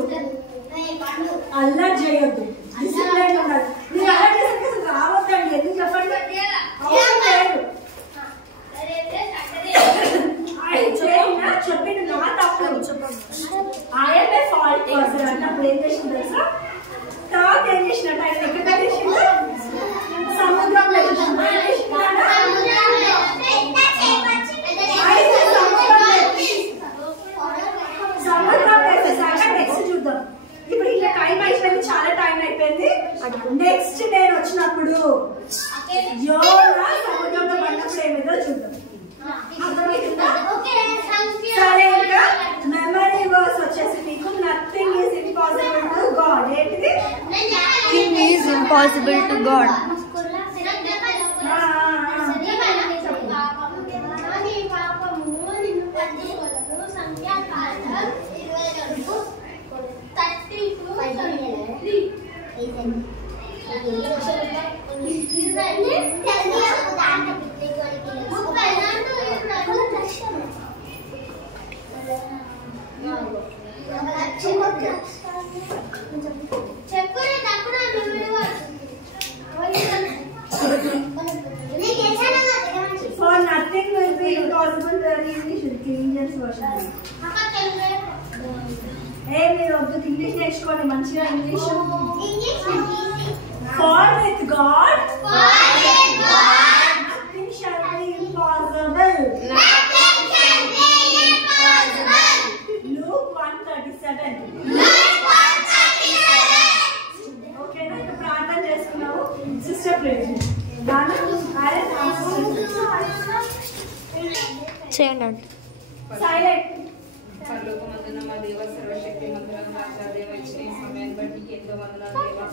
అల్లరి చేయొద్దు, డిసిప్లైన్ ఉండాలి. మీరు అల్లరి చేసాక అసలు రావద్దండి. ఎందుకు చెప్పండి? అవసరం లేదు. చెప్పిండు నా తప్పు, ఐఎమ్ ఏ ఫాల్ట్ పర్సన్ అన్నప్పుడు ఏం చేసింది తెలుసా? తర్వాత ఏం చేసినట్టు ఆయన ఎక్కడ చేసిండు? సముద్రంలో వేసిండు. సముద్రం వేసేసాక నెక్స్ట్ చూద్దాం. ఇప్పుడు ఇలా టైం అయిపోయింది, చాలా టైం అయిపోయింది. నెక్స్ట్ నేను వచ్చినప్పుడు యోనా సముద్రంలో పడినప్పుడు ఏమిదో చూద్దాం. అర్థమవుతుందా? సరే, ఇంకా మెమరీ వర్స్ వచ్చేసి మీకు nothing is impossible to God. ఏంటిది? Nothing is impossible to God. For nothing will be impossible. Very English, English version. Hey, మీరు వద్దు ఇంగ్లీష్ నేర్చుకోండి మంచిగా English. For with God, nothing shall be impossible. Luke 1:37. Okay నా ప్రార్థన చేసుకున్నాము. Sister prayer చేయండి. Silent. ఎంతో వందనాలు దేవా.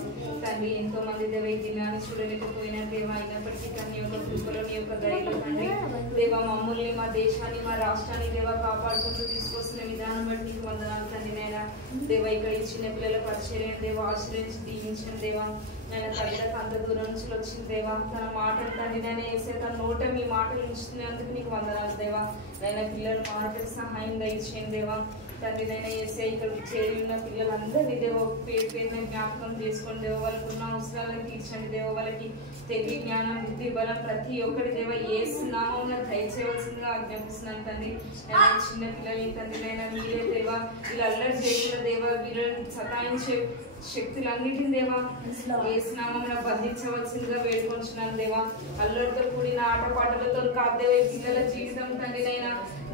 తండ్రి ఎంతో మంది దేవ ఈ దినాన్ని చూడలేకపోయిన దేవ, అయినప్పటికీ కానీ నీ యొక్క కృపలో నీ యొక్క దయలో తండ్రి దేవ మమ్మల్ని మా దేశాన్ని మా రాష్ట్రాన్ని దేవ కాపాడుకుంటూ తీసుకొస్తున్న విధానం బట్టి నీకు వందనాలు తండ్రి. నైనా దేవ ఇక్కడ ఈ చిన్న పిల్లల పరిచర్య దేవ ఆశ్రయించి దీవించిన దేవ. నేను తల్లికి అంత దూరం నుంచి వచ్చిన దేవా, తన మాటలు తండ్రి నేను వేసే తన నోట మీ మాటలు ఉంచుతున్నందుకు నీకు వందనాలు దేవా. నైనా పిల్లలు మాటలకు సహాయం దయచేయండి దేవా. తండ్రి నైనా వేసే ఇక్కడ చేరి ఉన్న పిల్లలందరినీ దేవ పేరు పేరుని జ్ఞాపకం చేసుకోండి దేవ. వాళ్ళకు ఉన్న అవసరాలను తీర్చండి దేవ. వాళ్ళకి తెలివి జ్ఞానం బుద్ధి బలం ప్రతి ఒక్కటి దేవ యేసు నామమున దయచేయవలసిందిగా ఆజ్ఞాపిస్తున్నాను తండ్రి. చిన్న పిల్లల్ని తండ్రి నైనా మీరే దేవ వీళ్ళు అల్లరి చేయకుండా దేవ వీళ్ళని సతాయించే శక్తులన్నిటిని దేవా యేసు నామమున బంధించవలసిందిగా వేడుకొంచున్నాను దేవా. అల్లరితో కూడిన ఆటపాటలతో కాదు దేవ ఈ పిల్లల జీవితం తండ్రి నైనా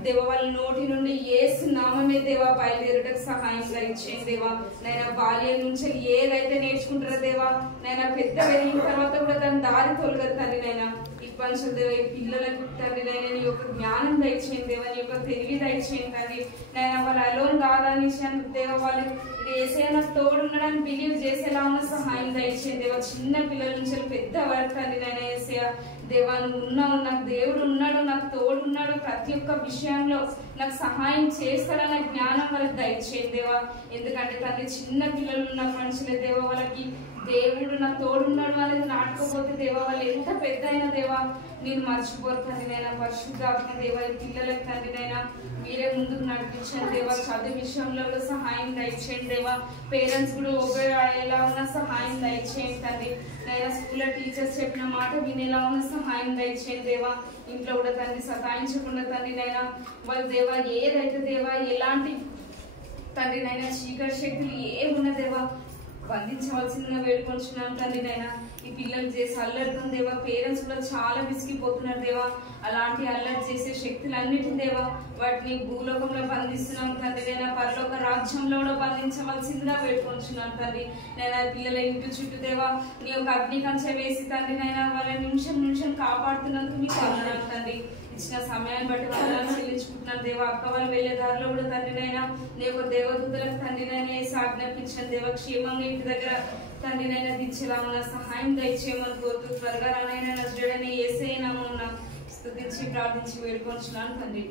దేవ వాళ్ళ నోటి నుండి యేసు నామమే దేవా బయలుదేరుటకు సహాయం దయచేయండి దేవా. నైనా బాల్యం నుంచి ఏదైతే నేర్చుకుంటారో దేవా నైనా పెద్ద పెరిగిన తర్వాత కూడా దాని దారి తొలగదు తండ్రి. నైనా ఇబ్బందులు దేవ ఈ పిల్లలకు తండ్రి నైనా నీ యొక్క జ్ఞానం దయచేయండి దేవా. నీ యొక్క తెలివి దయచేయండి తండ్రి. నైనా వాళ్ళు అలోన్ కాదని దేవ వాళ్ళు ఏసైనా తోడు ఉండడానికి బిలీవ్ చేసేలా ఉన్న సహాయం దయచేయండి దేవా. చిన్న పిల్లల నుంచి పెద్ద వరకు తండ్రి నైనా ఏసయ్య దేవా నువ్వు ఉన్నావు, నాకు దేవుడు ఉన్నాడు, నాకు తోడు ఉన్నాడు, ప్రతి ఒక్క విషయంలో నాకు సహాయం చేస్తాడన్న జ్ఞానం వాళ్ళకి దయచేయండి దేవా. ఎందుకంటే తండ్రి చిన్న పిల్లలు ఉన్న మనుషులే దేవా వాళ్ళకి దేవుడు నా తోడున్నాడు అనేది నాటుకోపోతే దేవా వాళ్ళు ఎంత పెద్ద అయినా దేవా నేను మర్చిపోరు తండ్రి నైనా. పరిశుద్ధాత్మ దేవా ఈ పిల్లలకి తండ్రి నైనా మీరే ముందుకు నడిపించండి దేవా. చదువు విషయంలో కూడా సహాయం దయచేయండి దేవా. పేరెంట్స్ కూడా ఒబేలా ఉన్న సహాయం దయచేయండి తండ్రి నైనా. స్కూల్లో టీచర్స్ చెప్పిన మాట వినేలా ఉన్న సహాయం దయచేయండి దేవా. ఇంట్లో కూడా తండ్రి సతాయించకుండా తండ్రి నైనా వాళ్ళు దేవా ఏదైతే దేవా ఎలాంటి తండ్రి నైనా చీకటి శక్తులు ఏమున్న దేవా బంధించవలసిందిగా వేడుకొంచున్నాను తండ్రి నైనా. ఈ పిల్లలు చేసే అల్లరితో దేవా పేరెంట్స్ కూడా చాలా విసిగిపోతున్నారు దేవా. అలాంటి అల్లరి చేసే శక్తులన్నిటిని దేవా వాటిని భూలోకంలో బంధిస్తున్నాం తండ్రి నైనా. పరలోక రాజ్యంలో కూడా బంధించవలసిందిగా వేడుకొంచున్నాను తండ్రి నైనా. పిల్లల ఇంటి చుట్టూ దేవా నీ యొక్క అగ్ని కంచె వేసి తండ్రి నైనా వాళ్ళ నిమిషం నిమిషం కాపాడుతున్నందుకు మీకు వందనాలు తండ్రి. ఇచ్చిన సమయాన్ని బట్టి వందనాలు చెల్లించుకుంటున్నాను దేవా. అక్క వాళ్ళు వెళ్లే దారిలో కూడా తండ్రి నైనా నీ యొక్క దేవదూతలకు తండ్రి నైనా వేసి ఆజ్ఞాపించిన దేవ క్షేమంగా ఇంటి దగ్గర తండ్రి నైనా దించేలా ఉన్న సహాయం దయచేయమని కోరుతూ త్వరగా రానైనా నజరేయుడైన యేసయ్య నామమున స్తుతించి ప్రార్థించి వేడుకొంచున్నాను తండ్రి.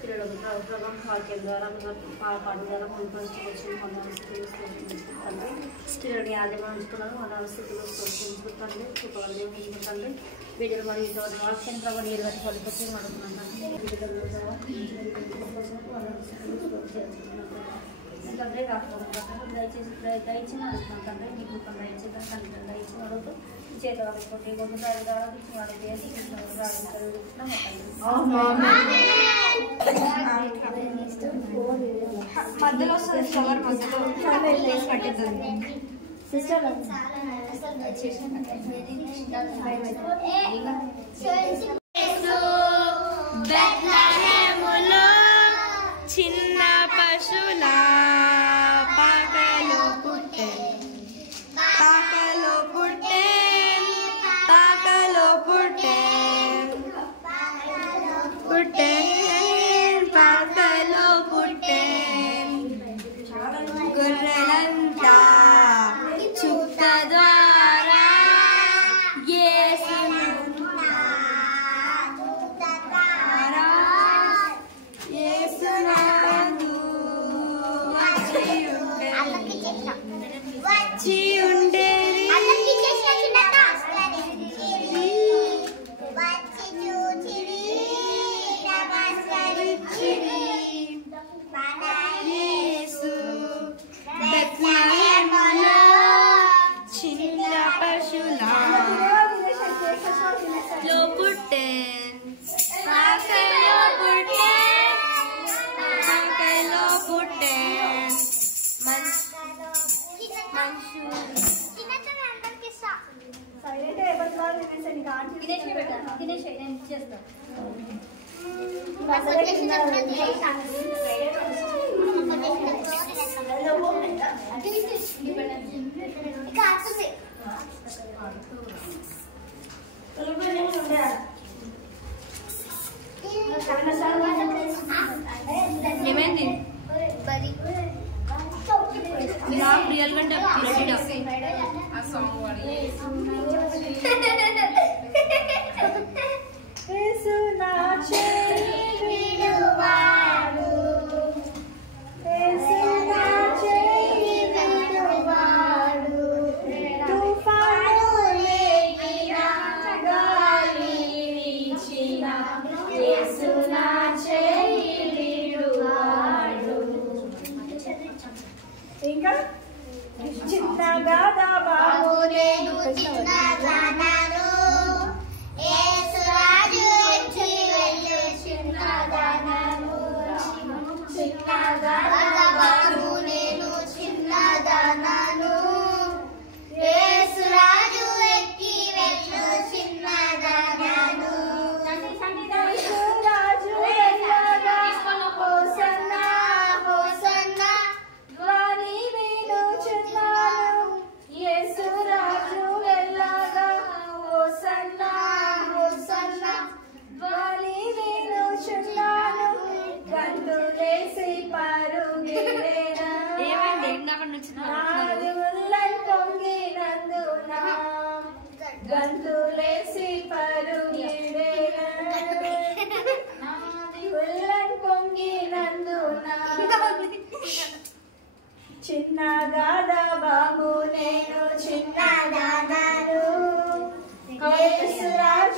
పిల్లలకు ప్రభుత్వం వాక్యం ద్వారా పాట ద్వారా ముందుకొచ్చి తండ్రి పిల్లలని ఆద్యంగా ఉంచుకున్నారు మన స్థితిలో తండ్రి కృపగలి ఉంచుకుంటండి. వీటిలో మరి వాక్యం ప్రభావ నీరు గట్టి పలిపొచ్చి తండ్రి రాకపోతే దయచేసి దయచేసి అడుగుతున్నాం తండ్రి. నీకు దయచేసి తండ్రి దయచేసి అడుగుతూ చేత వాళ్ళకి కొన్ని వాళ్ళకి వేసి మధ్యలో వస్తుంది షవర్ మధ్యలో పట్టింది సిస్టర్ చిన్న పశుల పాకలో పుట్టే పాకలో పుట్టే పాకలో పుట్టే పుట్టే పాకలో పుట్టే గొర్రెలంతా చుట్ట ద్వారా చేస్తాను ఏమైంది నాకు రియల్ గా ఆ సాంగ్ వాడి ఇంకా చిన్నగా బాబు నేను చిన్నదానను యేసురాజు వచ్చి వెళ్ళు చిన్నదానను చిన్నగా బాబు నేను చిన్నదానను యేసురాజు ఎక్కి వెళ్ళు చిన్నదానను యేసురాజు వెళ్ళగా హోసన్నా హోసన్నా ధ్వని వినుచున్నాను యేసురాజు వెళ్ళగా హోసన్నా హోసన్నా ధ్వని వినుచున్నాను గంతులేసి పరుగెడెనా నాదులై పొంగినందున గంతులేసి పరుగెడెనా ఉల్లై పొంగినందున చిన్నగా బాబు నేను చిన్నదానను యేసురాజు